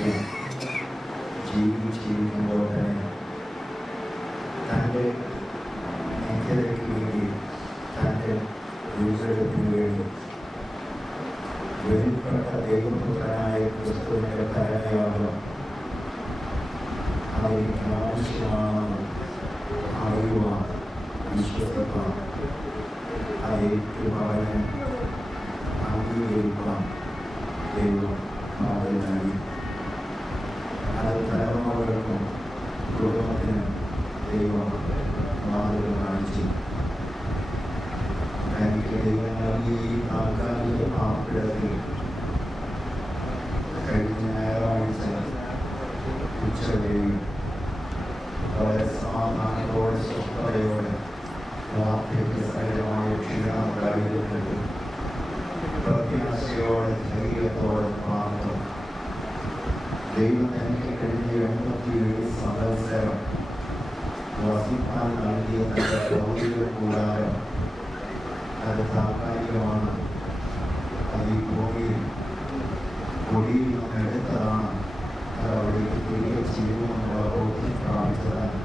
മനുഷ്യൻ ജീവിക്കുമ്പോൾ തന്നെ തൻ്റെ മേഖലയ്ക്ക് വേണ്ടി, തൻ്റെ വീണ്ടെടുപ്പിന് വേണ്ടി വെളിപ്പെട്ട ദൈവപുത്രനായ ക്രിസ്തുവിൻ്റെ കരുണയാകും അവർക്ക് ആവശ്യമാണെന്ന് അറിയുവാൻ, വിശ്വസിക്കാൻ, അത് ഏറ്റുപറയാൻ, അംഗീകരിക്കാൻ ദൈവം മാതൃ നൽകി. അത് തലമുറകൾക്കും കുടുംബത്തിനും ദൈവം മാതൃക കാണിച്ചു. എനിക്ക് ദൈവം നൽകിയ ഈ താൽക്കാലിക പാർപ്പിടത്തിൽ കഴിഞ്ഞ ഞായറാഴ്ച ഉച്ചവരെയും വളരെ സമാധാനത്തോടെ സ്വസ്ഥതയോടെ വാർദ്ധക്യ സഹിതമായ ക്ഷീണമുണ്ടായിരുന്നിട്ട് പ്രത്യാശയോടെ ധൈര്യത്തോടെ പാർത്തു. ദൈവം എനിക്ക് കഴിഞ്ഞ 87 സംവത്സരം വസിപ്പാൻ നൽകിയ തന്റെ ഭൗതിക കൂടാരം അത് താൽക്കാലികമാണ്. അത് ഈ ഭൂമിയിൽ പൊടിയിൽ നിന്ന് എടുത്തതാണ്. അത് അവിടേക്ക് തിരികെ ചെയ്യുമെന്നുള്ള ബോധ്യം പ്രാപിച്ചതാണ്.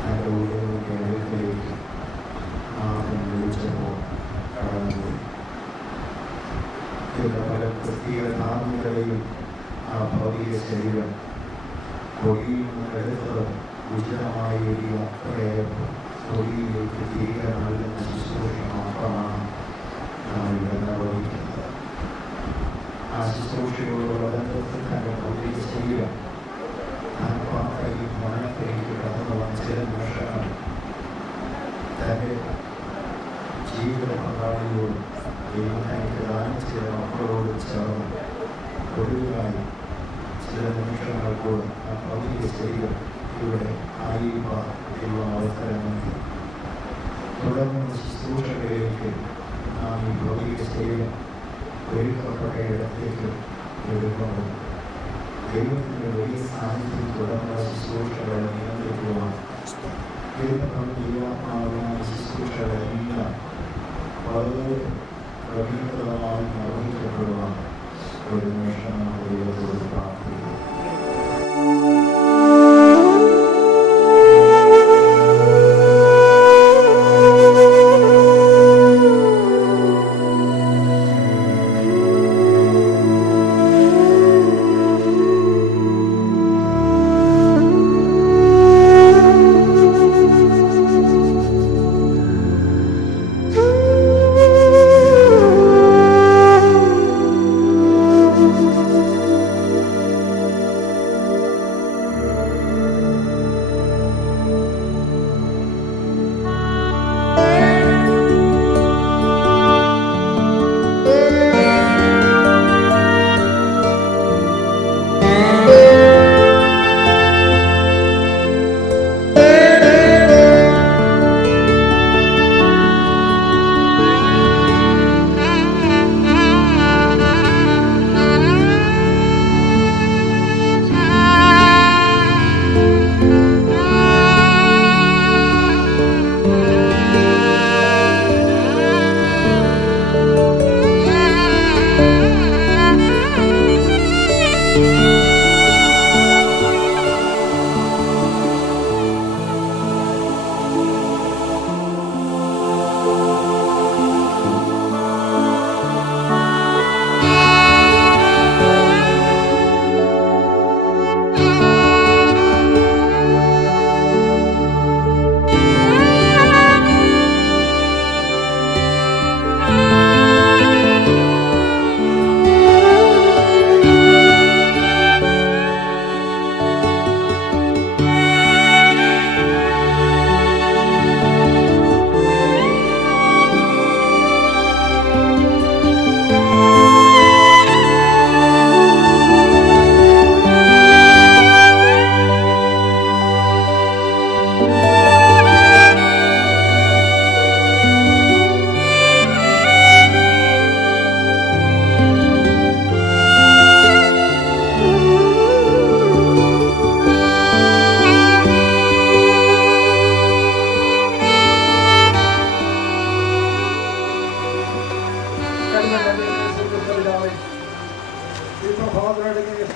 തൻ്റെ ഉയർവിൻ്റെ അടുക്കിലേക്ക് ആദ്യം വിളിച്ചപ്പോൾ കടന്നുപോയി. ഇതിൻ്റെ പല ക്രിസ്തീയ ധാർമ്മികതയും ആ ഭൗതിക ശരീരം പൊടിയിൽ നിന്ന് എടുത്തത് ഉചിതമായ ഒരു യാത്രയെ പൊടിയിലേക്ക് തിരികെ നൽകുന്ന ശുശ്രൂഷ മാത്രമാണ് നാം ഇവിടെ നിർവഹിക്കുന്നത്. ആ ശുശ്രൂഷയോടുള്ള ബന്ധത്തിൽ തൻ്റെ ഭൗതിക ശരീരം ആത്മാക്കളെയും മരണത്തിലേക്ക് കടന്നു വന്ന ചില നിമിഷങ്ങൾ തൻ്റെ ജീവിത പങ്കാളിയോടും ദൈവം തനിക്ക് ദാനം ചെയ്ത മക്കളോട് ചേർന്ന് ഒടുവിലായി ചില നിമിഷങ്ങൾ കൂടെ ആ ഭൗതിക ശരീരം ഇവിടെ ആയിരിക്കാൻ ദൈവം അവസരം നൽകി. തുടർന്ന് ശുശ്രൂഷകളിലേക്ക് നാം ഈ ഭൗതിക ശരീരം ഒരുക്കപ്പെട്ട ഇടത്തേക്ക് എടുക്കുമ്പോൾ ദൈവത്തിൻ്റെ വലിയ സാന്നിധ്യം തുടർന്ന ശുശ്രൂഷകളെ നിയന്ത്രിക്കുവാൻ ദൈവാത്മാവിനായ ശുശ്രൂഷകളെല്ലാം വളരെ പ്രവീണമായി നിർവഹിക്കപ്പെടുവാൻ ഒരു നിമിഷം നാം ദൈവത്തോട് പ്രാർത്ഥിക്കുന്നു.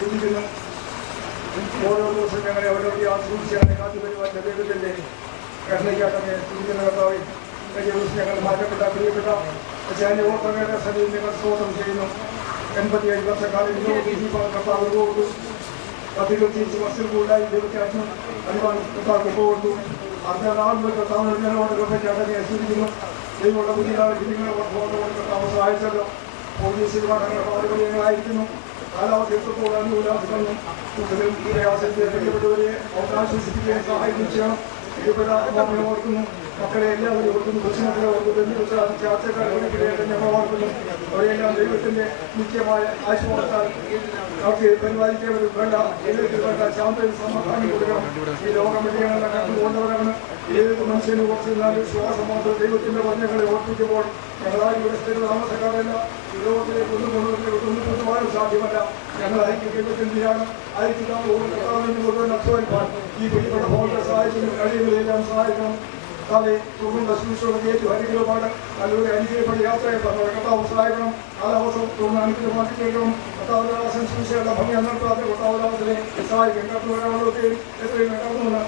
സ്തുതിക്കുന്നു. ഓരോ ദിവസവും ഞങ്ങളെ അവരോട് ആശ്രയിച്ചാണ് കാത്തുപരിപാടിയുടെ ദൈവത്തിൻ്റെ കരുണയ്ക്കാട്ടമേ സ്തുതിക്കുന്ന കർത്താവേ. കഴിഞ്ഞ ദിവസം ഞങ്ങൾ മാറ്റപ്പെട്ട പ്രിയപ്പെട്ട അച്ഛൻ്റെ ഓർമ്മകളുടെ സന്നിധിയിൽ ഞങ്ങൾ സ്തോത്രം ചെയ്യുന്നു. 85 വർഷക്കാലം കർത്താവ് കൊടുത്തു. 10-25 വർഷം കൂടുതലായി ദൈവത്തിനു അനുവാദം കർത്താവ് കൊടുത്തു. അതിനാളുകൾ കർത്താവിനോട് ഞങ്ങളോട് കൃപയ്ക്കാട്ടമേ സ്തുതിക്കുന്നു. ദൈവമുള്ള പുതിയ കുഞ്ഞുങ്ങളെ കർത്താവ് സഹായിച്ചല്ലോ. പോലീസിൽ ഞങ്ങളായിരിക്കുന്നു. കാലാവസ്ഥയോട് അനുകൂലാക്കുന്നു. പ്രയാസപ്പെട്ടവരെ അവകാശിപ്പിക്കുകയും സഹായിക്കുകയും ചെയ്യണം. പ്രിയപ്പെട്ട അമ്മയെ ഓർക്കുന്നു. മക്കളെ എല്ലാവരും ഓർക്കുന്നു. കൊച്ചുമക്കളെ ഓർക്കുന്നു. ചാച്ചക്കാരെ ഞങ്ങൾ ഓർക്കുന്നു. അവരെല്ലാം ദൈവത്തിൻ്റെ നിത്യമായ ആശ്വാസത്താൽ അവർക്ക് പരിപാലിക്കവരും വേണ്ട ഏതൊക്കെ വേണ്ട ശാന്തയും സമാധാനം കൊടുക്കണം. ഈ ലോകം വിജയങ്ങളെ കണ്ടുകൊണ്ടവരാണ്. ഏത് മനുഷ്യനെ കുറച്ച് നല്ല വിശ്വാസം മാത്രം ദൈവത്തിൻ്റെ വചനങ്ങളെ ഓർപ്പിക്കുമ്പോൾ ഞങ്ങളായി ഇവിടെ സ്ഥിര താമസക്കാരല്ല. ഈ ലോകത്തിലേക്ക് കൊണ്ടുപോകാനും സാധ്യമല്ല. ഞങ്ങൾ ഐക്യത്തിലാണ് ഐക്യതാവിന് മുഴുവൻ അധ്വാനിക്കാൻ ഈ പ്രിയപ്പെട്ട ഭവനത്തെ സഹായിക്കുന്നു. കഴിയുന്നതെല്ലാം സഹായിക്കണം. അതെ തുടർന്ന് ശുശ്രൂഷയുടെ ഏറ്റു അനുഗ്രഹമാണ്. നല്ലൊരു അനുഗ്രഹപ്പെട്ട യാത്രയെ കർത്താവ് സഹായിക്കണം. കാലാവസ്ഥ തുടർന്ന് അനുഗ്രഹമാക്കി കേൾക്കണം. കർത്താവരാസൻ ശുശ്രൂഷയുടെ ഭംഗി അന്നർത്താതെ കർത്താവരാസനെ സഹായിക്കും. കർത്താവരാളൊക്കെ എത്രയും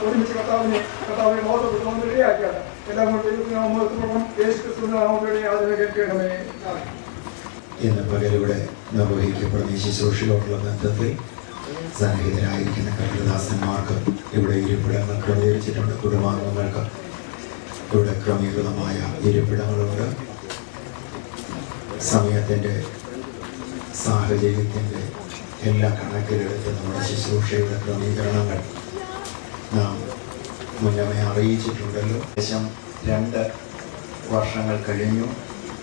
ഒരുമിച്ച് കർത്താവിനെ മോഹപ്പെടുത്തുവാൻ ഇടയാക്കിയാണ്. എല്ലാം കൊണ്ട് ദൈവത്തിനാമം യേശു ക്രിസ്തുവിനാമയുടെ യാതൊരു കേൾക്കണമേ. ഇന്ന് പകലിവിടെ നിർവഹിക്കപ്പെടുന്ന ഈ ശുശ്രൂഷയോടുള്ള ബന്ധത്തിൽ സന്നിഹിതരായിരിക്കുന്ന കർത്തദാസന്മാർക്ക് ഇവിടെ ഇരിപ്പിടങ്ങൾ ക്രമീകരിച്ചിട്ടുണ്ട്. കുടുംബാംഗങ്ങൾക്ക് ഇവിടെ ക്രമീകൃതമായ ഇരിപ്പിടങ്ങളുണ്ട്. സമയത്തിൻ്റെ സാഹചര്യത്തിൻ്റെ എല്ലാ കണക്കിലെടുത്ത് നമ്മുടെ ശുശ്രൂഷയുടെ ക്രമീകരണങ്ങൾ നാം മുന്നമേ അറിയിച്ചിട്ടുണ്ടല്ലോ. ഏകദേശം 2 വർഷങ്ങൾ കഴിഞ്ഞു.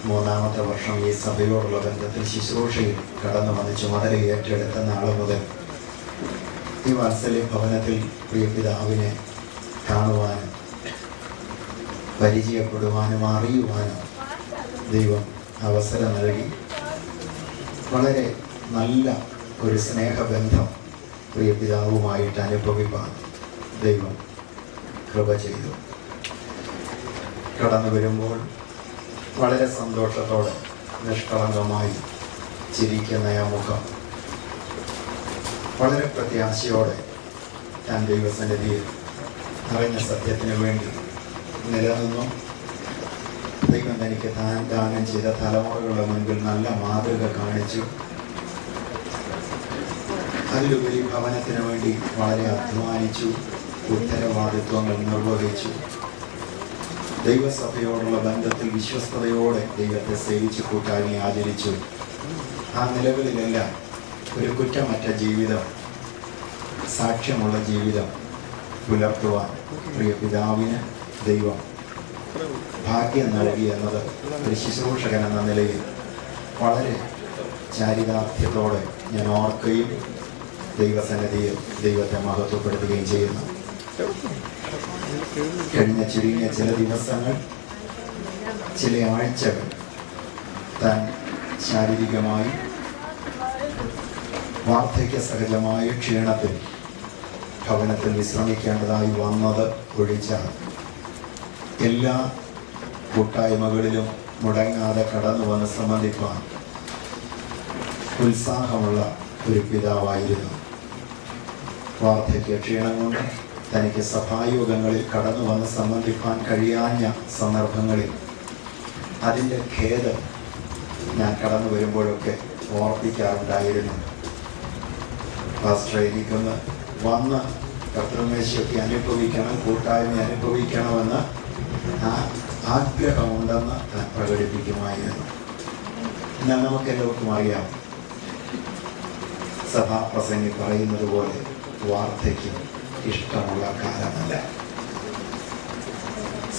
3-ാമത്തെ വർഷം ഈ സഭയോടുള്ള ബന്ധത്തിൽ ശുശ്രൂഷയിൽ കടന്നു വന്ന് ചുമതല ഏറ്റെടുത്ത നാൾ മുതൽ ഈ വാത്സല്യ ഭവനത്തിൽ പ്രിയ പിതാവിനെ കാണുവാനും പരിചയപ്പെടുവാനും അറിയുവാനും ദൈവം അവസരം നൽകി. വളരെ നല്ല ഒരു സ്നേഹബന്ധം പ്രിയ പിതാവുമായിട്ട് അനുഭവിപ്പാൻ ദൈവം കൃപ ചെയ്തു. കടന്നു വരുമ്പോൾ വളരെ സന്തോഷത്തോടെ നിഷ്കളങ്കമായി ചിരിക്കുന്ന ആ മുഖം വളരെ പ്രത്യാശയോടെ ഞാൻ ദൈവസന്നിധിയിൽ അറിഞ്ഞ സത്യത്തിന് വേണ്ടി നിലനിന്നു. ദൈവം തനിക്ക് ദാനം ചെയ്ത തലമുറകളുടെ മുൻപിൽ നല്ല മാതൃക കാണിച്ചു. അതിലുപരി ഭവനത്തിന് വേണ്ടി വളരെ അധ്വാനിച്ചു. ഉത്തരവാദിത്വങ്ങൾ നിർവഹിച്ചു. ദൈവസഭയോടുള്ള ബന്ധത്തിൽ വിശ്വസ്തയോടെ ദൈവത്തെ സേവിച്ച് കൂട്ടായ്മ ആചരിച്ചു. ആ നിലകളിലെല്ലാം ഒരു കുറ്റമറ്റ ജീവിതം, സാക്ഷ്യമുള്ള ജീവിതം പുലർത്തുവാൻ പ്രിയ പിതാവിന് ദൈവം ഭാഗ്യം നൽകി എന്നത് ഒരു ശുശ്രൂഷകൻ എന്ന നിലയിൽ വളരെ ചാരിതാർത്ഥ്യത്തോടെ ഞാൻ ഓർക്കുകയും ദൈവസന്നിധിയിൽ ദൈവത്തെ മഹത്വപ്പെടുത്തുകയും ചെയ്യുന്നു. കഴിഞ്ഞ ചുരുങ്ങിയ ചില ദിവസങ്ങൾ, ചില ആഴ്ചകൾ താൻ ശാരീരികമായി വാർദ്ധക്യ സഹജമായ ക്ഷീണത്തിൽ ഭവനത്തിൽ വിശ്രമിക്കേണ്ടതായി വന്നത് ഒഴിച്ചാൽ എല്ലാ കൂട്ടായ്മകളിലും മുടങ്ങാതെ കടന്നു വന്ന് സംബന്ധിക്കാൻ ഉത്സാഹമുള്ള ഒരു പിതാവായിരുന്നു. വാർദ്ധക്യ ക്ഷീണം കൊണ്ട് തനിക്ക് സഭായോഗങ്ങളിൽ കടന്നു വന്ന് സംബന്ധിക്കാൻ കഴിയാഞ്ഞ സന്ദർഭങ്ങളിൽ അതിൻ്റെ ഖേദം ഞാൻ കടന്നു വരുമ്പോഴൊക്കെ ഓർപ്പിക്കാറുണ്ടായിരുന്നു. പാസ്റ്റർ എനിക്കൊന്ന് വന്ന് കർത്തൃമേശയൊക്കെ അനുഭവിക്കണം, കൂട്ടായ്മ അനുഭവിക്കണമെന്ന് ആഗ്രഹമുണ്ടെന്ന് ഞാൻ പ്രകടിപ്പിക്കുമായിരുന്നു. എന്നാൽ നമുക്കെല്ലാവർക്കും അറിയാം, സഭാപ്രസംഗി പറയുന്നത് പോലെ വാർദ്ധക്യം ഇഷ്ടമുള്ള കാലമല്ല.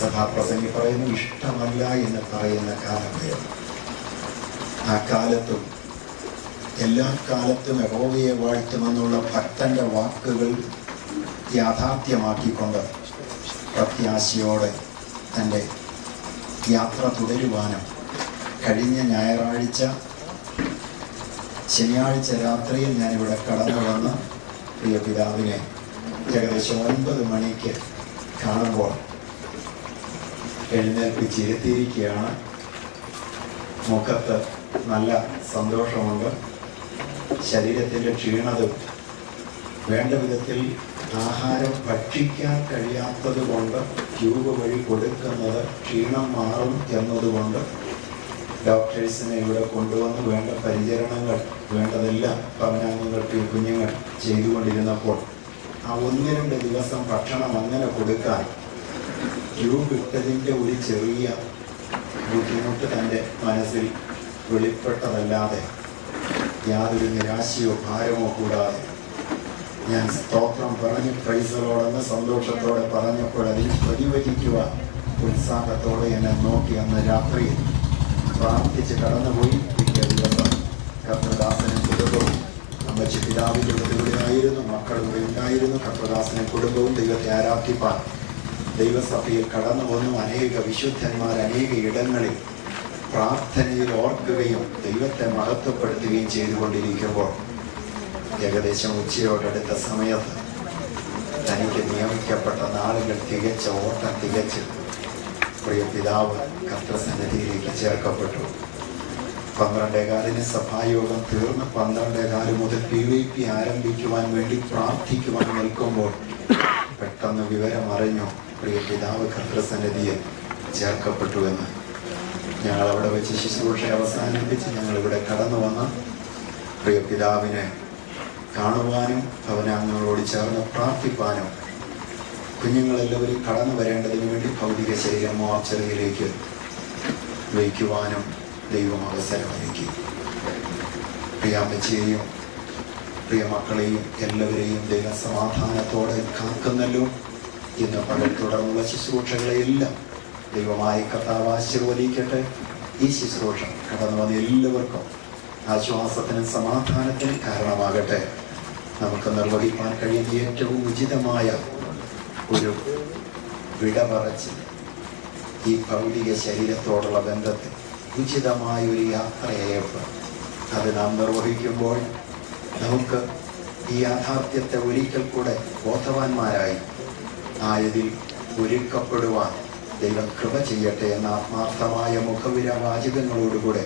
സഭാപ്രസംഗി പറയുന്നു ഇഷ്ടമല്ല എന്ന് പറയുന്ന കാലമേ. ആ കാലത്തും എല്ലാ കാലത്തും യഹോവയെ വാഴ്ത്തുമെന്നുള്ള ഭക്തന്റെ വാക്കുകൾ യാഥാർത്ഥ്യമാക്കിക്കൊണ്ട് പ്രത്യാശയോടെ തൻ്റെ യാത്ര തുടരുവാനും കഴിഞ്ഞ ഞായറാഴ്ച ശനിയാഴ്ച രാത്രിയിൽ ഞാനിവിടെ കടന്നു വന്ന് പ്രിയ പിതാവിനെ ഏകദേശം 9 മണിക്ക് കാണുമ്പോൾ എഴുന്നേൽപ്പിച്ചിരുത്തിയിരിക്കുകയാണ്. മുഖത്ത് നല്ല സന്തോഷമുണ്ട്. ശരീരത്തിൻ്റെ ക്ഷീണതയും വേണ്ട വിധത്തിൽ ആഹാരം ഭക്ഷിക്കാൻ കഴിയാത്തത് കൊണ്ട് ട്യൂബ് വഴി കൊടുക്കുന്നത് ക്ഷീണം മാറും എന്നതുകൊണ്ട് ഡോക്ടേഴ്സിനെ ഇവിടെ കൊണ്ടുവന്ന് വേണ്ട പരിചരണങ്ങൾ വേണ്ടതെല്ലാം ഭവനാംഗങ്ങൾക്ക് കുഞ്ഞുങ്ങൾ ചെയ്തുകൊണ്ടിരുന്നപ്പോൾ ആ 1-2 ദിവസം ഭക്ഷണം അങ്ങനെ കൊടുക്കാൻ ട്യൂബ് ഇട്ടതിൻ്റെ ഒരു ചെറിയ ബുദ്ധിമുട്ട് തൻ്റെ മനസ്സിൽ വെളിപ്പെട്ടതല്ലാതെ യാതൊരു നിരാശയോ ഭാരമോ കൂടാതെ ഞാൻ സ്തോത്രം പറഞ്ഞ് പ്രൈസറോടെന്ന് സന്തോഷത്തോടെ പറഞ്ഞപ്പോൾ അതിൽ പ്രതിവചിക്കുവാൻ ഉത്സാഹത്തോടെ എന്നെ നോക്കി അന്ന് രാത്രി പ്രാർത്ഥിച്ച് കടന്നുപോയി. പിറ്റേ ദിവസം കർത്തദാസനും കുടുംബവും അമ്മച്ചി പിതാവിൻ്റെ കൂടെയായിരുന്നു, മക്കളുടെ ഉണ്ടായിരുന്നു. കർത്തദാസനും കുടുംബവും ദൈവത്തെ ആരാധിപ്പാൻ ദൈവസഭയിൽ കടന്നു വന്നു. അനേക വിശുദ്ധന്മാർ അനേക ഇടങ്ങളിൽ പ്രാർത്ഥനയിൽ ഓർക്കുകയും ദൈവത്തെ മഹത്വപ്പെടുത്തുകയും ചെയ്തുകൊണ്ടിരിക്കുമ്പോൾ ഏകദേശം ഉച്ചയോടടുത്ത സമയത്ത് തനിക്ക് നിയമിക്കപ്പെട്ട നാളുകൾ ഓട്ടം തികച്ച് പ്രിയ പിതാവ് കർത്തൃസന്നിധിയിലേക്ക് ചേർക്കപ്പെട്ടു. 12:15 സഭായോഗം തീർന്ന് 12:15 മുതൽ PYP ആരംഭിക്കുവാൻ വേണ്ടി പ്രാർത്ഥിക്കുവാൻ നിൽക്കുമ്പോൾ പെട്ടെന്ന് വിവരം അറിഞ്ഞു പ്രിയ പിതാവ് കർത്തൃസന്നിധിയിൽ ചേർക്കപ്പെട്ടുവെന്ന്. ഞങ്ങൾ അവിടെ വെച്ച് ശുശ്രൂഷ അവസാനിപ്പിച്ച് ഞങ്ങളിവിടെ കടന്നു വന്ന് പ്രിയ പിതാവിനെ കാണുവാനും ഭവനാംഗങ്ങളോട് ചേർന്ന് പ്രാർത്ഥിപ്പാനും കുഞ്ഞുങ്ങളെല്ലാവരും കടന്നു വരേണ്ടതിന് വേണ്ടി ഭൗതിക ശരീരം മോർച്ചറിയിലേക്ക് വയ്ക്കുവാനും ദൈവം അവസരമൊരുക്കി. പ്രിയ അമ്മച്ചിയെയും പ്രിയ മക്കളെയും എല്ലാവരെയും ദൈവം സമാധാനത്തോടെ കാക്കുന്നല്ലോ. ഇന്ന് പകൽ തുടർന്നുള്ള ശുശ്രൂഷകളെയെല്ലാം ദൈവമായ കർത്താവ് ആശീർവദിക്കട്ടെ. ഈ ശുശ്രൂഷ കടന്നു വന്ന എല്ലാവർക്കും ആശ്വാസത്തിനും സമാധാനത്തിനും കാരണമാകട്ടെ. നമുക്ക് നിർവഹിക്കാൻ കഴിയുന്ന ഏറ്റവും ഉചിതമായ ഒരു വിട പറച്ച് ഈ ഭൗതിക ശരീരത്തോടുള്ള ബന്ധത്തിൽ ഉചിതമായ ഒരു യാത്രയയപ്പ് അത് നാം നിർവഹിക്കുമ്പോൾ നമുക്ക് ഈ യാഥാർത്ഥ്യത്തെ ഒരിക്കൽ കൂടെ ബോധവാന്മാരായി ആയതിൽ ഒരുക്കപ്പെടുവാൻ ദൈവം കൃപ ചെയ്യട്ടെ എന്ന ആത്മാർത്ഥമായ മുഖവിര വാചകങ്ങളോടുകൂടെ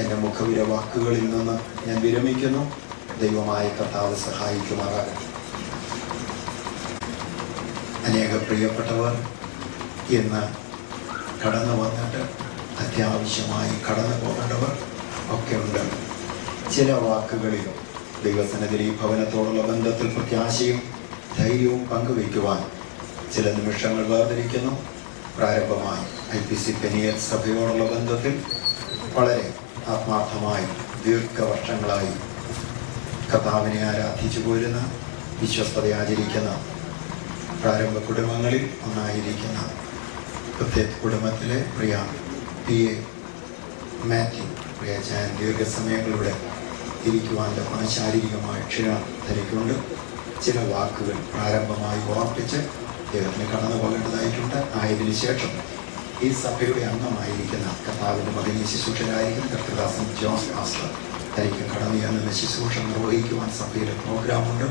എൻ്റെ മുഖവിര വാക്കുകളിൽ നിന്ന് ഞാൻ വിരമിക്കുന്നു. ദൈവമായ കർത്താവ് സഹായിക്കുമാറാകട്ടെ. അനേക പ്രിയപ്പെട്ടവർ ഇന്ന് കടന്നു വന്നിട്ട് അത്യാവശ്യമായി കടന്നു പോകേണ്ടവർ ഒക്കെ ഉണ്ട്. ചില വാക്കുകളിൽ ദൈവസന്നിധിയിൽ ഈ ഭവനത്തോടുള്ള ബന്ധത്തിൽ പ്രത്യാശയും ധൈര്യവും പങ്കുവയ്ക്കുവാൻ ചില നിമിഷങ്ങൾ വേർതിരിക്കുന്നു. പ്രാരംഭമായി IPC പെനിയൽ സഭയോടുള്ള ബന്ധത്തിൽ വളരെ ആത്മാർത്ഥമായി ദീർഘവർഷങ്ങളായി കർത്താവിനെ ആരാധിച്ചു പോരുന്ന വിശ്വസ്തത ആചരിക്കുന്ന പ്രാരംഭ കുടുംബങ്ങളിൽ ഒന്നായിരിക്കുന്ന പ്രത്യേക കുടുംബത്തിലെ പ്രിയ PA മാത്യു പ്രിയ ചാൻ ദീർഘസമയങ്ങളിലൂടെ ഇരിക്കുവാൻ്റെ ശാരീരികമായ ക്ഷീണം തനിക്കുണ്ട്. ചില വാക്കുകൾ പ്രാരംഭമായി ഓർപ്പിച്ച് ദൈവത്തിന് കടന്നു പോകേണ്ടതായിട്ടുണ്ട്. ആയതിനു ശേഷം ഈ സഭയുടെ അംഗമായിരിക്കുന്ന കർത്താവിൻ്റെ മകനീയ ശുശ്രൂഷകരായിരിക്കുന്ന കർത്തദാസൻ ജോസ് മാസ്റ്റർ തനിക്ക് കടന്നു ചെന്ന ശുശ്രൂഷ നിർവഹിക്കുവാൻ സഭയിലെ പ്രോഗ്രാമുണ്ട്.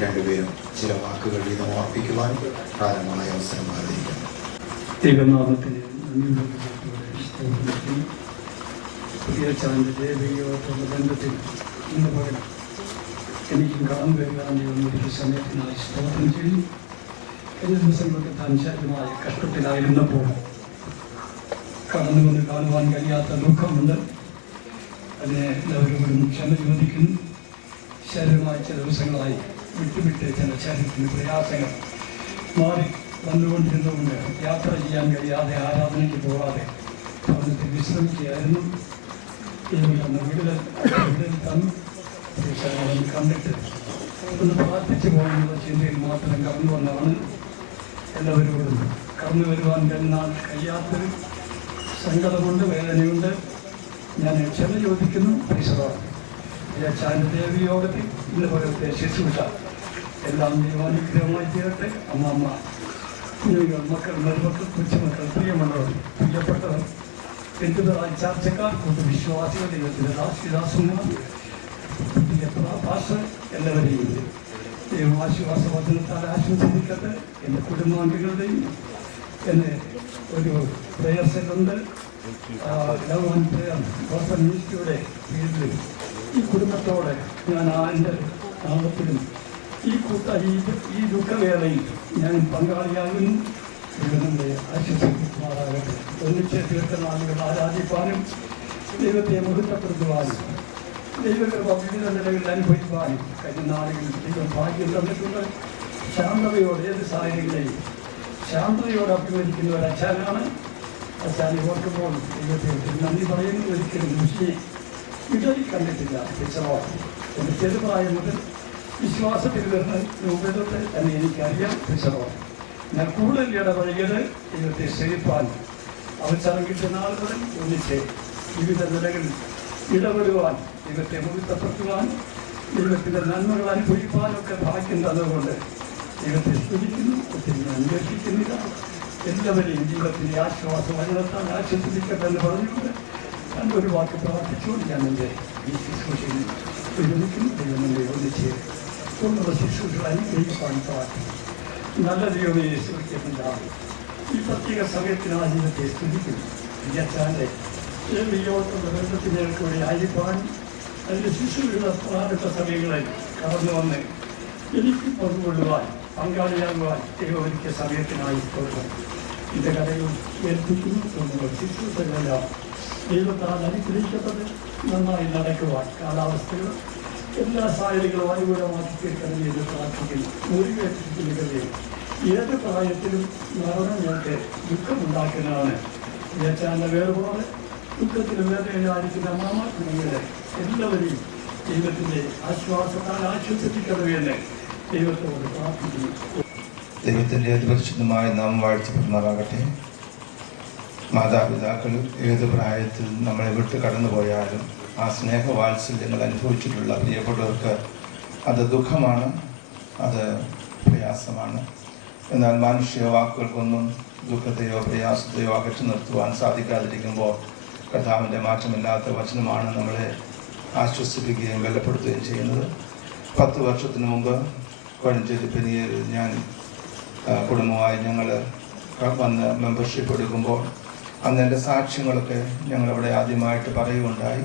രണ്ടുപേരും ചില വാക്കുകൾ വീതം ഓർപ്പിക്കുവാൻ പ്രാരംഭമായ അവസരം ആഗ്രഹിക്കുന്നു. ദൈവനാമത്തിന് പുതിയ ചാനൽ ദേവിയോട്ടുള്ള ബന്ധത്തിൽ ഇന്ന് പകരം എനിക്കും കടന്നു വരുവാൻ ഒരു സമയത്തിനായി സ്തോത്രം ചെയ്യും. കഴിഞ്ഞ ദിവസങ്ങൾക്ക് താൻ ശരീരമായി കഷ്ടത്തിലായിരുന്നപ്പോൾ കടന്നു വന്ന് കാണുവാൻ കഴിയാത്ത ദുഃഖമുണ്ട്. അതിനെ എല്ലാവരും ക്ഷമ ചോദിക്കുന്നു. ശരീരമായി ചില ദിവസങ്ങളായി വിട്ടുവിട്ട് ചില ശരീരത്തിന് പ്രയാസങ്ങൾ മാറി വന്നുകൊണ്ടിരുന്നതുകൊണ്ട് യാത്ര ചെയ്യാൻ കഴിയാതെ ആരാധനയ്ക്ക് പോകാതെ ഭവനത്തിൽ വിശ്രമിക്കുകയായിരുന്നു. അന്ന് വീടുകൾ തന്നു കണ്ടിട്ട് ഒന്ന് പ്രാർത്ഥിച്ചു പോകുന്ന ചിന്തയിൽ മാത്രം കടന്നു വന്നതാണ്. എല്ലാവരോടും കടന്നു വരുവാൻ കഴിയാത്തൊരു സങ്കടമുണ്ട്, വേദനയുണ്ട്. ഞാൻ ക്ഷമ ചോദിക്കുന്നു. ചാനദേവി യോഗത്തിൽ ഇന്ന് പോലത്തെ ശുശ്രൂഷ എല്ലാം ദൈവാനുഗ്രഹമായി തീരട്ടെ. അമ്മ കുഞ്ഞുങ്ങൾ, മക്കൾ, മരുമക്കൾ, കൊച്ചുമക്കൾ, പ്രിയമുള്ളവർ, പ്രിയപ്പെട്ടവർ, എന്തുതരായി ചർച്ചക്കാർ, വിശ്വാസികൾ, ദൈവത്തിൻ്റെ ദാസിദാസന്മാർ, ഭാഷ എല്ലാവരെയും ദൈവാശ്വാസ വചനത്താൽ ആശ്വസിപ്പിക്കട്ടെ. എൻ്റെ കുടുംബാംഗങ്ങളുടെയും എന്നെ ഒരു പ്രയർ സെല്ലുണ്ട്. ലവ് ആൻഡ് പ്രയർ ഗോസ്ബൽ മിനിസ്ട്രിയുടെ കീഴിൽ ഈ കുടുംബത്തോടെ ഞാൻ എൻ്റെ നാമത്തിലും ഈ ദുഃഖവേളയിൽ ഞാൻ പങ്കാളിയാകുന്നു. ദൈവത്തെ ആശ്വസിക്കുമാറാകട്ടെ. ഒന്നിച്ച് ദീർഘനാളുകൾ ആരാധിപ്പാനും ദൈവത്തെ മഹത്വപ്പെടുത്തുവാനും ദൈവകൃപ വിവിധ നിലകളിൽ അനുഭവിക്കുവാനും കഴിഞ്ഞ നാളുകളിൽ ദൈവം ഭാഗ്യം തന്നിട്ടുണ്ട്. ശാന്തതയോടെ ഏത് സാഹചര്യങ്ങളെയും ശാന്തതയോടെ അഭിമുഖിക്കുന്ന ഒരു അച്ഛനാണ്. അച്ഛനെ ഓർക്കുമ്പോൾ ദൈവത്തെ നന്ദി പറയുന്നു. ഒരിക്കലും മുസ്ലിം ഇടയിൽ കണ്ടിട്ടില്ല. എൻ്റെ ചെറുപ്രായം മുതൽ വിശ്വാസത്തിൽ വരുന്ന രൂപത്തിൽ തന്നെ എനിക്കറിയാം. ഞാൻ കൂടുതൽ ഇടപഴകിയത് ദൈവത്തെ സേവിപ്പാൻ അവസരം കിട്ടുന്ന ആളുകളിൽ ഒന്നിച്ച് വിവിധ നിലകളിൽ ഇടപെടുവാൻ ദൈവത്തെ മുഴുത്തപ്പെടുത്തുവാൻ ദൈവത്തിൻ്റെ നന്മകൾ അനുഭവിക്കാനൊക്കെ ഭാഗ്യം തന്നതുകൊണ്ട് ദൈവത്തെ സ്തുതിക്കുന്നു. ഒത്തിരി അന്വേഷിക്കുന്നില്ല. എല്ലാവരെയും ജീവിതത്തിൻ്റെ ആശ്വാസം വചനത്താൽ ആശ്വസിപ്പിക്കട്ടെ എന്ന് പറഞ്ഞുകൊണ്ട് രണ്ടൊരു വാക്ക് പ്രാർത്ഥിച്ചുകൊണ്ട് ഞാൻ എൻ്റെ ഈ ശുശ്രൂഷയിൽ വിരമിക്കുന്നു. ദൈവങ്ങളെ ഒന്നിച്ച് കൊണ്ടുള്ള ശുശ്രൂഷകൾ അനുഗ്രഹിക്കാൻ പ്രാർത്ഥിക്കുന്നു. നല്ല ദൈവമേ സ്തുതിക്കുന്നുണ്ടാവും. ഈ പ്രത്യേക സമയത്തിനാണ് ദൈവത്തെ സ്തുതിക്കുന്നു. വിദ്യാച്ചാൻ്റെ ബന്ധത്തിനേക്ക് വേണ്ടി ആയിരിക്കാൻ അതിൻ്റെ ശിശുവിയുടെ പ്രധാനപ്പെട്ട സമയങ്ങളിൽ കടന്നു വന്ന് എനിക്ക് പങ്കുകൊള്ളുവാൻ പങ്കാളിയാകുവാൻ ദൈവം ഒരുക്കിയ സമയത്തിനായി കൊടുക്കണം. ഇതിൻ്റെ കഥയും ഏൽപ്പിക്കുന്നു. ശുശ്രൂഷകളെല്ലാം ദൈവത്താൽ അനുഗ്രഹിക്കപ്പെട്ട് നന്നായി നടക്കുവാൻ കാലാവസ്ഥകൾ എല്ലാ സാഹചര്യങ്ങളും അനുകൂലമാക്കി തീർക്കണമെന്ന് ഇത് പ്രാർത്ഥിക്കുന്നു. മുറിവേറ്റിരിക്കുന്നവരെ ഏത് പ്രായത്തിലും മരണം ഞങ്ങൾക്ക് ദുഃഖമുണ്ടാക്കുന്നതാണ്. വിദ്യാച്ചാൻ്റെ വേർപാട് ദുഃഖത്തിലും വേദനയിലായിരിക്കുന്ന മാമാക്കളെ എല്ലാവരെയും ദൈവത്തിൻ്റെ ആശ്വാസത്താൽ ആശ്വസിപ്പിക്കണമെന്ന് ദൈവത്തോട് പ്രാർത്ഥിക്കുന്നു. ദൈവത്തിൻ്റെ അതിപരിശുദ്ധമായ നാമം വാഴ്ത്തപ്പെടുമാറാകട്ടെ. മാതാപിതാക്കൾ ഏത് പ്രായത്തിൽ നമ്മളെ വിട്ട് കടന്നുപോയാലും ആ സ്നേഹവാത്സല്യങ്ങൾ അനുഭവിച്ചിട്ടുള്ള പ്രിയപ്പെട്ടവർക്ക് അത് ദുഃഖമാണ്, അത് പ്രയാസമാണ്. എന്നാൽ മാനുഷിക വാക്കുകൾക്കൊന്നും ദുഃഖത്തെയോ പ്രയാസത്തെയോ അകറ്റി നിർത്തുവാൻ സാധിക്കാതിരിക്കുമ്പോൾ കർത്താവിൻ്റെ മാറ്റമില്ലാത്ത വചനമാണ് നമ്മളെ ആശ്വസിപ്പിക്കുകയും ബലപ്പെടുത്തുകയും ചെയ്യുന്നത്. 10 വർഷത്തിന് മുമ്പ് കോഴഞ്ചേരി പെരിയയിൽ ഞാൻ കുടുംബമായി ഞങ്ങൾ വന്ന് മെമ്പർഷിപ്പ് എടുക്കുമ്പോൾ അന്ന് എൻ്റെ സാക്ഷ്യങ്ങളൊക്കെ ഞങ്ങളവിടെ ആദ്യമായിട്ട് പറയുകയുണ്ടായി.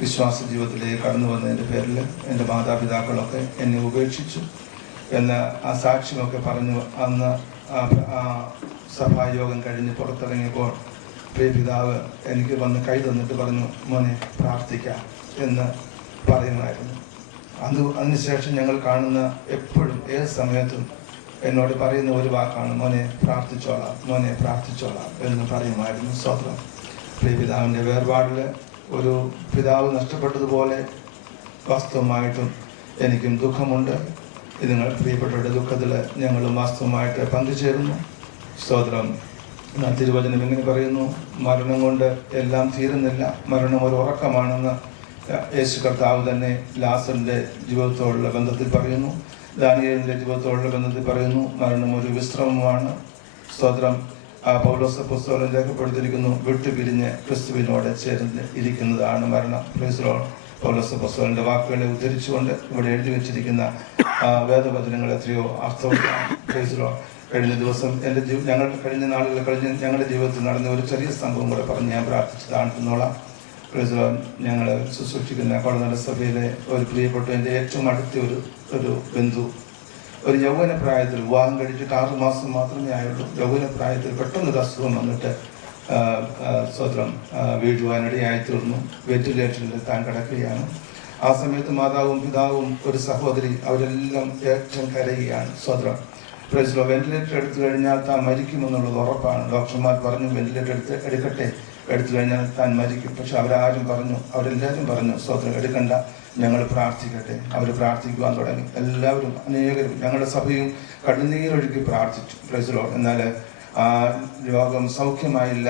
വിശ്വാസ ജീവിതത്തിലേക്ക് കടന്നു വന്നതിൻ്റെ പേരിൽ എൻ്റെ മാതാപിതാക്കളൊക്കെ എന്നെ ഉപേക്ഷിച്ചു എന്ന് ആ സാക്ഷ്യമൊക്കെ പറഞ്ഞു. അന്ന് ആ സഭായോഗം കഴിഞ്ഞ് പുറത്തിറങ്ങിയപ്പോൾ പ്രിയ പിതാവ് എനിക്ക് വന്ന് കൈ തന്നിട്ട് പറഞ്ഞു, മോനെ പ്രാർത്ഥിക്കാം എന്ന് പറയുമായിരുന്നു. അതിനുശേഷം ഞങ്ങൾ കാണുന്ന എപ്പോഴും ഏത് സമയത്തും എന്നോട് പറയുന്ന ഒരു വാക്കാണ്, മോനെ പ്രാർത്ഥിച്ചോളാം, മോനെ പ്രാർത്ഥിച്ചോളാം എന്ന് പറയുമായിരുന്നു. സ്തോത്രം. പ്രിയ പിതാവിൻ്റെ വേർപാടിൽ ഒരു പിതാവ് നഷ്ടപ്പെട്ടതുപോലെ വാസ്തവമായിട്ടും എനിക്കും ദുഃഖമുണ്ട്. ഇത് നിങ്ങൾ പ്രിയപ്പെട്ടവരുടെ ദുഃഖത്തിൽ ഞങ്ങളും വാസ്തവമായിട്ട് പങ്കുചേരുന്നു. സ്തോത്രം. തിരുവചനം ഇങ്ങനെ പറയുന്നു, മരണം കൊണ്ട് എല്ലാം തീരുന്നില്ല, മരണം ഒരു ഉറക്കമാണെന്ന് യേശു കർത്താവ് തന്നെ ലാസറിൻ്റെ ജീവിതത്തോടുള്ള ബന്ധത്തിൽ പറയുന്നു. ദാനിയേലിൻ്റെ ജീവിതത്തോടുള്ള ബന്ധത്തിൽ പറയുന്നു, മരണം ഒരു വിശ്രമമാണ്. സ്തോത്രം. പൗലോസ് അപ്പോസ്തലൻ രേഖപ്പെടുത്തിയിരിക്കുന്നു, വിട്ടുപിരിഞ്ഞ് ക്രിസ്തുവിനോട് ചേർന്ന് ഇരിക്കുന്നതാണ് മരണം. Praise the Lord. പൗലോസ് അപ്പോസ്തലൻ്റെ വാക്കുകളെ ഉദ്ധരിച്ചുകൊണ്ട് ഇവിടെ എഴുതി വെച്ചിരിക്കുന്ന വേദവചനങ്ങൾ എത്രയോ അർത്ഥവത്താണ്. Price the Lord. കഴിഞ്ഞ ദിവസം കഴിഞ്ഞ നാളുകളിൽ ഞങ്ങളുടെ ജീവിതത്തിൽ നടന്ന ഒരു ചെറിയ സംഭവം കൂടെ പറഞ്ഞ് ഞാൻ പ്രാർത്ഥിച്ചതാണ് എന്നോളാം. Praise the Lord. ഞങ്ങൾ ശുശ്രൂഷിക്കുന്ന കൊടനട സഭയിലെ ഒരു പ്രിയപ്പെട്ട എൻ്റെ ഏറ്റവും അടുത്ത ഒരു ബന്ധു ഒരു യൗവന പ്രായത്തിൽ വിവാഹം കഴിച്ചിട്ട് 6 മാസം മാത്രമേ ആയുള്ളൂ. യൗവന പ്രായത്തിൽ പെട്ടെന്നൊരു അസുഖം വന്നിട്ട് സ്വതന്ത്രം വീഴുവാനിടയായി തീർന്നു. വെന്റിലേറ്ററിൽ താൻ കിടക്കുകയാണ്. ആ സമയത്ത് മാതാവും പിതാവും ഒരു സഹോദരി അവരെല്ലാം ഏറ്റവും കരയുകയാണ്. സ്വതന്ത്രം. Price the Lord. വെന്റിലേറ്റർ എടുത്തു കഴിഞ്ഞാൽ താൻ മരിക്കുമെന്നുള്ളത് ഉറപ്പാണ്. ഡോക്ടർമാർ പറഞ്ഞു വെന്റിലേറ്റർ എടുക്കട്ടെ, എടുത്തു കഴിഞ്ഞാൽ താൻ മരിക്കും. പക്ഷെ അവരെല്ലാവരും പറഞ്ഞു സ്വതന്ത്രം എടുക്കണ്ട, ഞങ്ങൾ പ്രാർത്ഥിക്കട്ടെ. അവർ പ്രാർത്ഥിക്കുവാൻ തുടങ്ങി. എല്ലാവരും അനേകരും ഞങ്ങളുടെ സഭയും കണ്ണുനീരൊഴുക്കി പ്രാർത്ഥിച്ചു. Price the Lord. എന്നാൽ ആ രോഗം സൗഖ്യമായില്ല.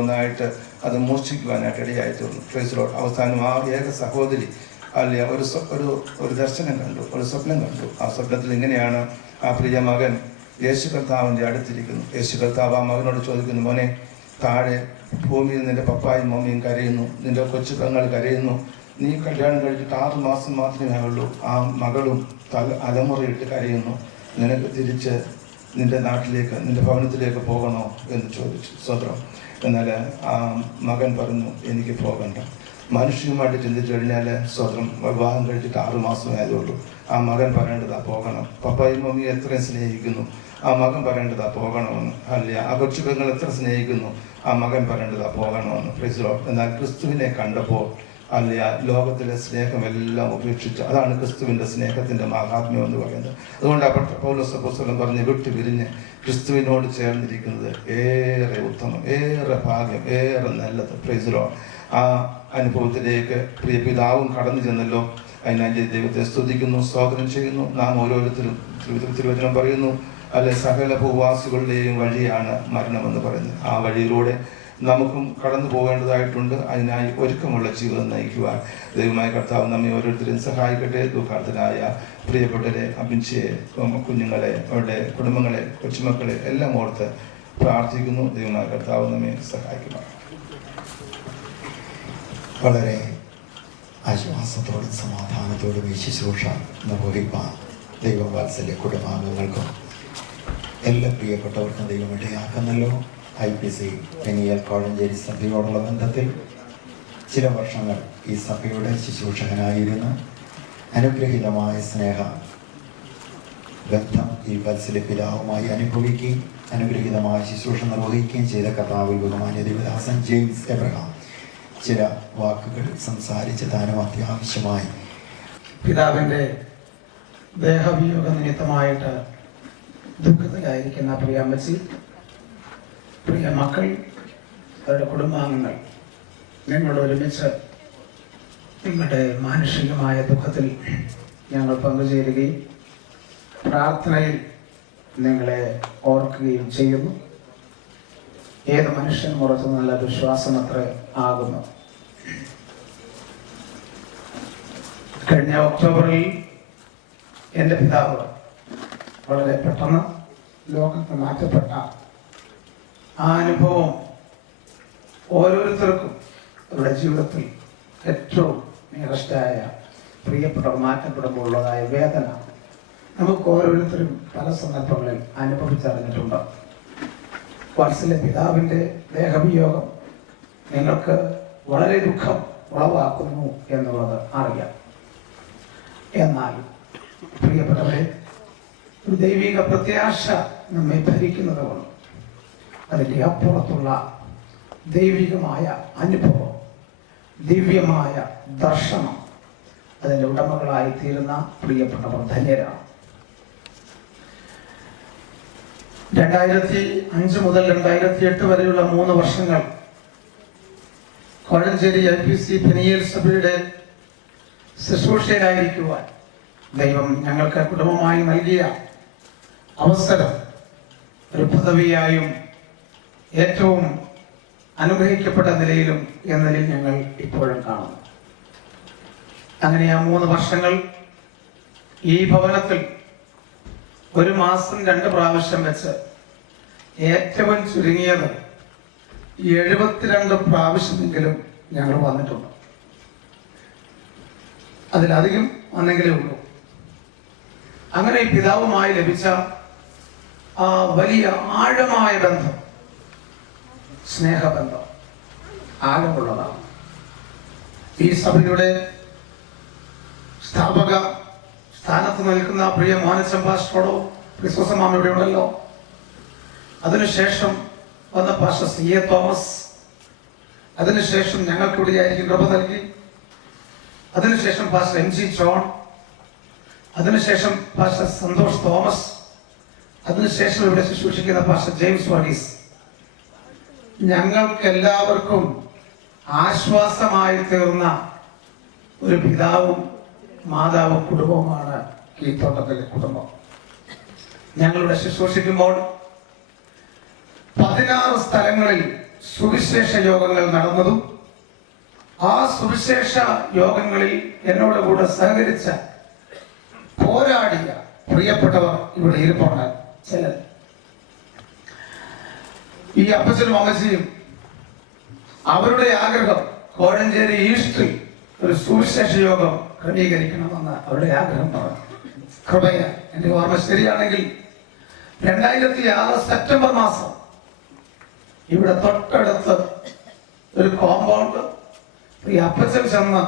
ഒന്നായിട്ട് അത് മോഷ്ടിക്കുവാനായിട്ട് ഇടയായി തീർന്നു. Price the Lord. അവസാനം ആ ഏക സഹോദരി അല്ലെ ഒരു ദർശനം കണ്ടു, ഒരു സ്വപ്നം കണ്ടു. ആ സ്വപ്നത്തിൽ ഇങ്ങനെയാണ്, ആ പ്രിയ മകൻ യേശു കർത്താവിൻ്റെ അടുത്തിരിക്കുന്നു. യേശു കർത്താവ് ആ മകനോട് ചോദിക്കുന്നു, മോനെ, താഴെ ഭൂമിയിൽ നിന്റെ പപ്പായും മമ്മിയും കരയുന്നു, നിന്റെ കൊച്ചു പെങ്ങൾ കരയുന്നു, നീ കല്യാണം കഴിച്ചിട്ട് 6 മാസം മാത്രമേ ആയുള്ളൂ, ആ മകളും അലമുറയിട്ട് കരയുന്നു, നിനക്ക് തിരിച്ച് നിന്റെ നാട്ടിലേക്ക് നിന്റെ ഭവനത്തിലേക്ക് പോകണോ എന്ന് ചോദിച്ചു. സ്വതന്ത്രം. എന്നാൽ ആ മകൻ പറഞ്ഞു, എനിക്ക് പോകണ്ട. മാനുഷികമായിട്ട് ചിന്തിച്ചു കഴിഞ്ഞാൽ സ്വതന്ത്രം വിവാഹം കഴിച്ചിട്ട് 6 മാസമേ ആയതുള്ളൂ. ആ മകൻ പറയേണ്ടതാ പോകണം, പപ്പായും മമ്മിയും എത്രയും സ്നേഹിക്കുന്നു, ആ മകൻ പറയേണ്ടതാ പോകണമെന്ന്. അല്ല, ആ കൊച്ചു പെങ്ങൾ എത്ര സ്നേഹിക്കുന്നു, ആ മകൻ പറയേണ്ടതാ പോകണമെന്ന്. പ്രൈസ്. എന്നാൽ ക്രിസ്തുവിനെ കണ്ടപ്പോൾ അല്ല, ലോകത്തിലെ സ്നേഹമെല്ലാം ഉപേക്ഷിച്ച്, അതാണ് ക്രിസ്തുവിൻ്റെ സ്നേഹത്തിൻ്റെ മഹാത്മ്യം എന്ന് പറയുന്നത്. അതുകൊണ്ട് പൗലോസ് അപ്പോസ്തലൻ പറഞ്ഞ് വിട്ടു പിരിഞ്ഞ് ക്രിസ്തുവിനോട് ചേർന്നിരിക്കുന്നത് ഏറെ ഉത്തമം, ഏറെ ഭാഗ്യം, ഏറെ നല്ലത്. Praise lord. ആ അനുഭവത്തിലേക്ക് പ്രിയ പിതാവും കടന്നു ചെന്നല്ലോ. അതിനായി ദൈവത്തെ സ്തുതിക്കുന്നു, സ്തോത്രം ചെയ്യുന്നു. നാം ഓരോരുത്തരും തിരുവചനം പറയുന്നു, അല്ലെ, സകല ഭൂവാസികളുടെയും വഴിയാണ് മരണമെന്ന് പറയുന്നത്. ആ വഴിയിലൂടെ നമുക്കും കടന്നു പോകേണ്ടതായിട്ടുണ്ട്. അതിനായി ഒരുക്കമുള്ള ജീവിതം നയിക്കുവാൻ ദൈവമായ കർത്താവ് നമ്മെ ഓരോരുത്തരെയും സഹായിക്കട്ടെ. ദുഃഖാർത്ഥനായ പ്രിയപ്പെട്ടവരെ, അഭിഞ്ചയെ, കുഞ്ഞുങ്ങളെ, അവരുടെ കുടുംബങ്ങളെ, കൊച്ചുമക്കളെ എല്ലാം ഓർത്ത് പ്രാർത്ഥിക്കുന്നു. ദൈവമായ കർത്താവ് നമ്മെ സഹായിക്കണം. വളരെ ആശ്വാസത്തോടും സമാധാനത്തോടും ഈ ശുശ്രൂഷ നിർവഹിപ്പാൻ ദൈവവാത്സല്യ കുടുംബാംഗങ്ങൾക്കും എല്ലാ പ്രിയപ്പെട്ടവർക്കും ദൈവം ഇടയാക്കുന്നല്ലോ. IPC പെനിയൽ കോഴഞ്ചേരി സഭയോടുള്ള ബന്ധത്തിൽ ചില വർഷങ്ങൾ ഈ സഭയുടെ ശുശ്രൂഷകനായിരുന്ന അനുഗ്രഹീതമായ സ്നേഹ ബന്ധം ഈ വത്സല്യ പിതാവുമായി അനുഭവിക്കുകയും അനുഗ്രഹീതമായ ശുശ്രൂഷ നിർവഹിക്കുകയും ചെയ്ത കർത്താവിൽ ബഹുമാന്യ ദേവദാസൻ ജെയിംസ് എബ്രഹാം ചില വാക്കുകൾ സംസാരിച്ച് താനും അത്യാവശ്യമായി പിതാവിൻ്റെ ദേഹവിയോഗ നിമിത്തമായിട്ട് ദുഃഖത്തിലായിരിക്കുന്ന പ്രിയ അമ്മച്ചി, പ്രിയ മക്കൾ, അവരുടെ കുടുംബാംഗങ്ങൾ, നിങ്ങൾ ഒരുമിച്ച് നിങ്ങളുടെ മാനുഷികമായ ദുഃഖത്തിൽ ഞങ്ങൾ പങ്കുചേരുകയും പ്രാർത്ഥനയിൽ നിങ്ങളെ ഓർക്കുകയും ചെയ്യുന്നു. ഏത് മനുഷ്യൻ പുറത്തു നല്ല വിശ്വാസം അത്ര ആകുന്നു. കഴിഞ്ഞ ഒക്ടോബറിൽ എൻ്റെ പിതാവ് വളരെ പെട്ടെന്ന് ലോകത്ത് മാറ്റപ്പെട്ട ആ അനുഭവം ഓരോരുത്തർക്കും അവരുടെ ജീവിതത്തിൽ ഏറ്റവും നിയറസ്റ്റായ പ്രിയപ്പെട്ടവർ മാറ്റപ്പെടുമ്പോഴുള്ളതായ വേദന നമുക്ക് ഓരോരുത്തരും പല സന്ദർഭങ്ങളിൽ അനുഭവിച്ചറിഞ്ഞിട്ടുണ്ട്. വാത്സല്യ പിതാവിൻ്റെ ദേഹവിയോഗം നിങ്ങൾക്ക് വളരെ ദുഃഖം ഉളവാക്കുന്നു എന്നുള്ളത് അറിയാം. എന്നാൽ പ്രിയപ്പെട്ടവരെ, ഒരു ദൈവിക പ്രത്യാശ നമ്മെ ഭരിക്കുന്നത് കൊണ്ട് അതിൻ്റെ അപ്പുറത്തുള്ള ദൈവികമായ അനുഭവം, ദിവ്യമായ ദർശനം, അതിൻ്റെ ഉടമകളായി തീരുന്ന പ്രിയപ്പെട്ടവർ ധന്യരാണ്. 2005 മുതൽ 2008 വരെയുള്ള 3 വർഷങ്ങൾ കോഴഞ്ചേരി IPC പെനിയൽ സഭയുടെ ശുശ്രൂഷയിലായിരിക്കുവാൻ ദൈവം ഞങ്ങൾക്ക് കുടുംബമായി നൽകിയ അവസരം ഒരു പദവിയായും ഏറ്റവും അനുഗ്രഹിക്കപ്പെട്ട നിലയിലും എന്നതിൽ ഞങ്ങൾ ഇപ്പോഴും കാണുന്നു. അങ്ങനെ ആ 3 വർഷങ്ങൾ ഈ ഭവനത്തിൽ 1 മാസം 2 പ്രാവശ്യം വെച്ച് ഏറ്റവും ചുരുങ്ങിയത് 72 പ്രാവശ്യമെങ്കിലും ഞങ്ങൾ വന്നിട്ടുണ്ട്. അതിലധികം വന്നെങ്കിലേ ഉള്ളൂ. അങ്ങനെ ഈ പിതാവുമായി ലഭിച്ച ആ വലിയ ആഴമായ ബന്ധം, സ്നേഹബന്ധം ആഴമുള്ളതാണ്. ഈ സഭയുടെ സ്ഥാപക സ്ഥാനത്ത് നിൽക്കുന്ന പ്രിയ മോനച്ചൻ പാസ്റ്ററോടോ ക്രിസ്തുസമാമ ഇവിടെ ഉണ്ടല്ലോ. അതിനുശേഷം വന്ന പാസ്റ്റർ CA തോമസ്, അതിനുശേഷം ഞങ്ങൾക്കിവിടെ ആയിരിക്കും കൃപ നൽകി. അതിനുശേഷം പാസ്റ്റർ MG ജോൺ, അതിനുശേഷം പാസ്റ്റർ സന്തോഷ് തോമസ്, അതിനുശേഷം ഇവിടെ ശുശ്രൂഷിക്കുന്ന പാസ്റ്റർ ജെയിംസ് വർഗീസ്. ഞങ്ങൾക്കെല്ലാവർക്കും ആശ്വാസമായി തീർന്ന ഒരു പിതാവും മാതാവും കുടുംബവുമാണ് കീഴ്ത്തോട്ടത്തിലെ കുടുംബം. ഞങ്ങളുടെ ശുശ്രൂഷിക്കുമ്പോൾ 16 സ്ഥലങ്ങളിൽ സുവിശേഷ യോഗങ്ങൾ നടന്നതും ആ സുവിശേഷ യോഗങ്ങളിൽ എന്നോട് കൂടെ സഹകരിച്ച പോരാടിയ പ്രിയപ്പെട്ടവർ ഇവിടെ ഇരിപ്പുണ്ട്. ചിലർ ഈ അപ്പച്ചനും അമ്മച്ചിയും അവരുടെ ആഗ്രഹം കോഴഞ്ചേരി ഈസ്റ്റിൽ ഒരു സുവിശേഷ യോഗം ക്രമീകരിക്കണമെന്ന് അവരുടെ ആഗ്രഹം പറഞ്ഞു. കൃപയ എൻ്റെ ഓർമ്മ ശരിയാണെങ്കിൽ 2006 സെപ്റ്റംബർ മാസം ഇവിടെ തൊട്ടടുത്ത് ഒരു കോമ്പൗണ്ട് ഈ അപ്പച്ചൻ ചെന്ന്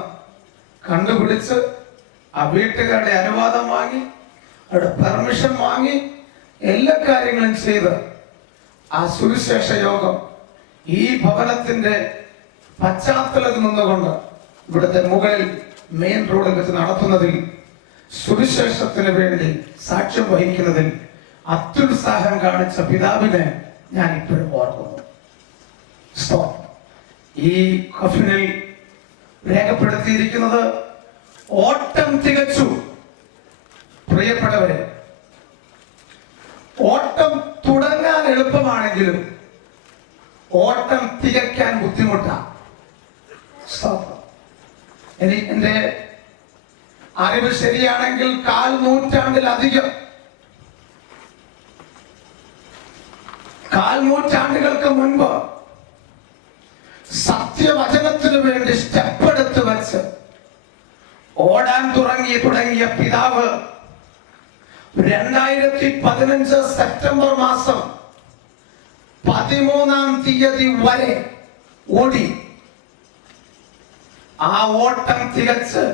കണ്ടുപിടിച്ച് ആ വീട്ടുകാരുടെ അനുവാദം വാങ്ങി, അവരുടെ പെർമിഷൻ വാങ്ങി, എല്ലാ കാര്യങ്ങളും ചെയ്ത് ആ സുവിശേഷ യോഗം ഈ ഭവനത്തിന്റെ പശ്ചാത്തലത്തിൽ നിന്നുകൊണ്ട് ഇവിടുത്തെ മുകളിൽ മെയിൻ റോഡിൽ വെച്ച് നടത്തുന്നതിൽ സുവിശേഷത്തിന് വേണ്ടി സാക്ഷ്യം വഹിക്കുന്നതിൽ അത്യുത്സാഹം കാണിച്ച പിതാവിനെ ഞാൻ ഇപ്പോഴും ഓർക്കുന്നു. ഈ കഫിനിൽ രേഖപ്പെടുത്തിയിരിക്കുന്നത് ഓട്ടം തികച്ചു. പ്രിയപ്പെട്ടവരെ, ഓട്ടം തുടങ്ങാൻ എളുപ്പമാണെങ്കിലും ഓട്ടം തികയ്ക്കാൻ ബുദ്ധിമുട്ടാണ്. എന്റെ അറിവ് ശരിയാണെങ്കിൽ 1/4 നൂറ്റാണ്ടിലധികം, 1/4 നൂറ്റാണ്ടുകൾക്ക് മുൻപ് സത്യവചനത്തിനു വേണ്ടി സ്റ്റെപ്പ് എടുത്ത് വെച്ച് ഓടാൻ തുടങ്ങിയ പിതാവ് 2015 സെപ്റ്റംബർ മാസം 13-ാം തീയതി വരെ ഓടി. ആ ഓട്ടം തികച്ച്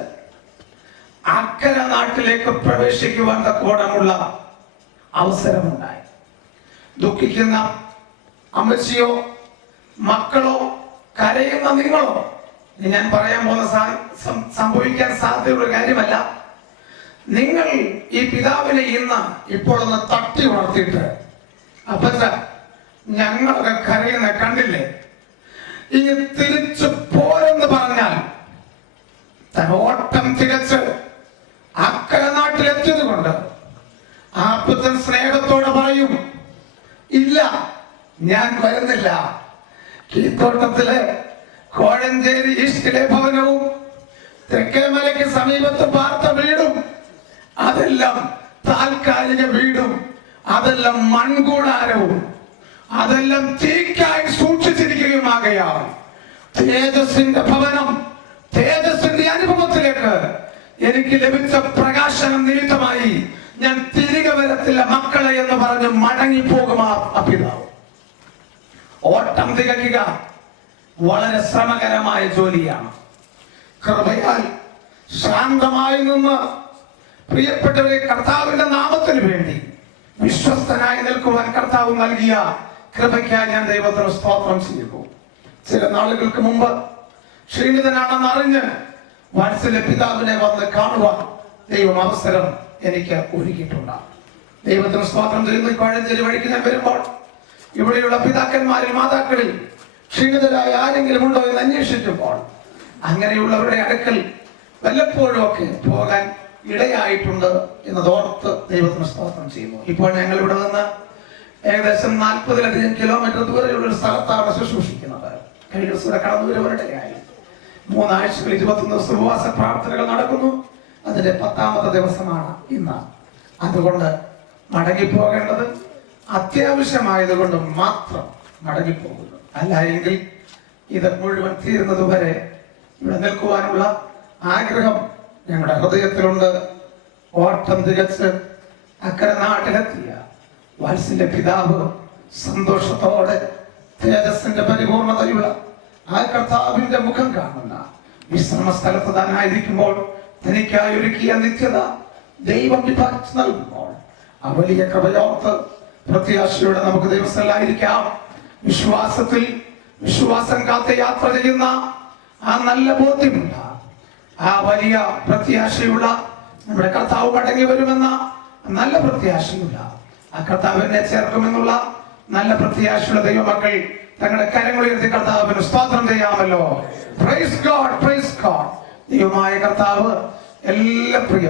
അക്കര നാട്ടിലേക്ക് പ്രവേശിക്കുവാൻ തക്കോടമുള്ള അവസരമുണ്ടായി. ദുഃഖിക്കുന്ന അമ്മച്ചിയോ മക്കളോ കരയുന്ന നിങ്ങളോ, ഞാൻ പറയാൻ പോകുന്ന സംഭവിക്കാൻ സാധ്യതയുള്ള കാര്യമല്ല. നിങ്ങൾ ഈ പിതാവിനെ ഇപ്പോൾ ഒന്ന് തട്ടി ഉണർത്തിയിട്ട്, അപ്പച്ച ഞങ്ങളൊക്കെ കരയുന്ന കണ്ടില്ലേ, ഇനി തിരിച്ചു പോരെന്ന് പറഞ്ഞാൽ ഓട്ടം തികച്ച് അക്കര നാട്ടിലെത്തിയത് കൊണ്ട് ആ അപ്പച്ചൻ സ്നേഹത്തോടെ പറയും, ഇല്ല ഞാൻ വരുന്നില്ല. കീത്തോട്ടത്തിലെ കോഴഞ്ചേരി ഈസ്റ്റിലെ ഭവനവും തെക്കേമലയ്ക്ക് സമീപത്ത് പാർത്ത വീടും അതെല്ലാം താൽക്കാലിക വീടും അതെല്ലാം മൺകൂടാരവും അതെല്ലാം തീക്കായി സൂക്ഷിച്ചിരിക്കുകയുമാകയാൽ തേജസ്സിന്റെ ഭവനം, തേജസ്സിന്റെ അനുഭവത്തിലേക്ക് എനിക്ക് ലഭിച്ച പ്രകാശനം നിമിത്തമായി ഞാൻ തിരികെ വരത്തില്ല മക്കളെ എന്ന് പറഞ്ഞ് മടങ്ങിപ്പോകുമാ പിതാവ്. ഓട്ടം തികയ്ക്കുക വളരെ ശ്രമകരമായ ജോലിയാണ്. കൃപയാൽ ശാന്തമായി നിന്ന് പ്രിയപ്പെട്ടവരെ കർത്താവിന്റെ നാമത്തിന് വേണ്ടി വിശ്വസ്തനായി നിൽക്കുവാൻ കർത്താവ് നൽകിയ കൃപയ്ക്കായി ഞാൻ ദൈവത്തിന് സ്തോത്രം ചെയ്യുന്നു. ചില നാളുകൾക്ക് മുമ്പ് ക്ഷീണിതനാണെന്ന് അറിഞ്ഞ് വാത്സല്യ പിതാവിനെ വന്ന് കാണുവാൻ ദൈവം അവസരം എനിക്ക് ഒരുക്കിയിട്ടുണ്ട്. ദൈവത്തിന് സ്തോത്രം ചെയ്യുന്നു. കോഴഞ്ചേരി വഴിക്ക് ഞാൻ വരുമ്പോൾ ഇവിടെയുള്ള പിതാക്കന്മാരിൽ മാതാക്കളിൽ ക്ഷീണിതരായ ആരെങ്കിലും ഉണ്ടോ എന്ന് അന്വേഷിക്കുമ്പോൾ അങ്ങനെയുള്ളവരുടെ അടുക്കൽ വല്ലപ്പോഴും ഒക്കെ പോകാൻ ഇടയായിട്ടുണ്ട് എന്നതോർത്ത് ദൈവത്തിന് സ്തോത്രം ചെയ്യുന്നു. ഇപ്പോൾ ഞങ്ങൾ ഇവിടെ നിന്ന് ഏകദേശം 40-ലധികം കിലോമീറ്റർ ദൂരെയുള്ള ഒരു സ്ഥലത്താണ് ശുശ്രൂഷിക്കുന്നത്. കഴിഞ്ഞ ദിവസം ഇവിടെ കടന്നു വരുവരുടെയായി 3 ആഴ്ചകൾ 21 ദിവസം ഉപവാസ പ്രാർത്ഥനകൾ നടക്കുന്നു. അതിന്റെ 10ാമത്തെ ദിവസമാണ് ഇന്ന്. അതുകൊണ്ട് മടങ്ങിപ്പോകേണ്ടത് അത്യാവശ്യമായതുകൊണ്ട് മാത്രം മടങ്ങിപ്പോകുന്നു. അല്ല എങ്കിൽ ഇത് മുഴുവൻ തീരുന്നത് വരെ ഇവിടെ നിൽക്കുവാനുള്ള ആഗ്രഹം ഞങ്ങളുടെ ഹൃദയത്തിലുണ്ട്. ഓട്ടം തികച്ച് അക്കര നാട്ടിലെത്തിയ വാത്സല്യ പിതാവ് സന്തോഷത്തോടെ തേജസ്സിന്റെ പരിപൂർണതയുള്ള ആ കർത്താവിന്റെ മുഖം കാണുന്ന വിശ്രമ സ്ഥലത്ത് താനായിരിക്കുമ്പോൾ തനിക്കായി ഒരുക്കിയ നിത്യത ദൈവം വിഭാഗിച്ച് നൽകുമ്പോൾ ആ വലിയ കൃപയോർത്ത് പ്രത്യാശയോടെ നമുക്ക് ദൈവസ്ഥലായിരിക്കാം. വിശ്വാസം കാത്ത് യാത്ര ചെയ്യുന്ന ആ നല്ല ബോധ്യമുണ്ട്, ആ വലിയ പ്രത്യാശയുള്ള നമ്മുടെ കർത്താവ് മടങ്ങി വരുമെന്ന നല്ല പ്രത്യാശയുള്ള ആ കർത്താവിനെ ചേർക്കുമെന്നുള്ള നല്ല പ്രത്യാശയുള്ള ദൈവമക്കൾ തങ്ങളുടെ കരങ്ങൾ ഉയർത്തി കർത്താവിന് സ്തോത്രം ചെയ്യാമല്ലോ. Praise God, praise God. ദൈവമായ കർത്താവ് എല്ലാ പ്രിയ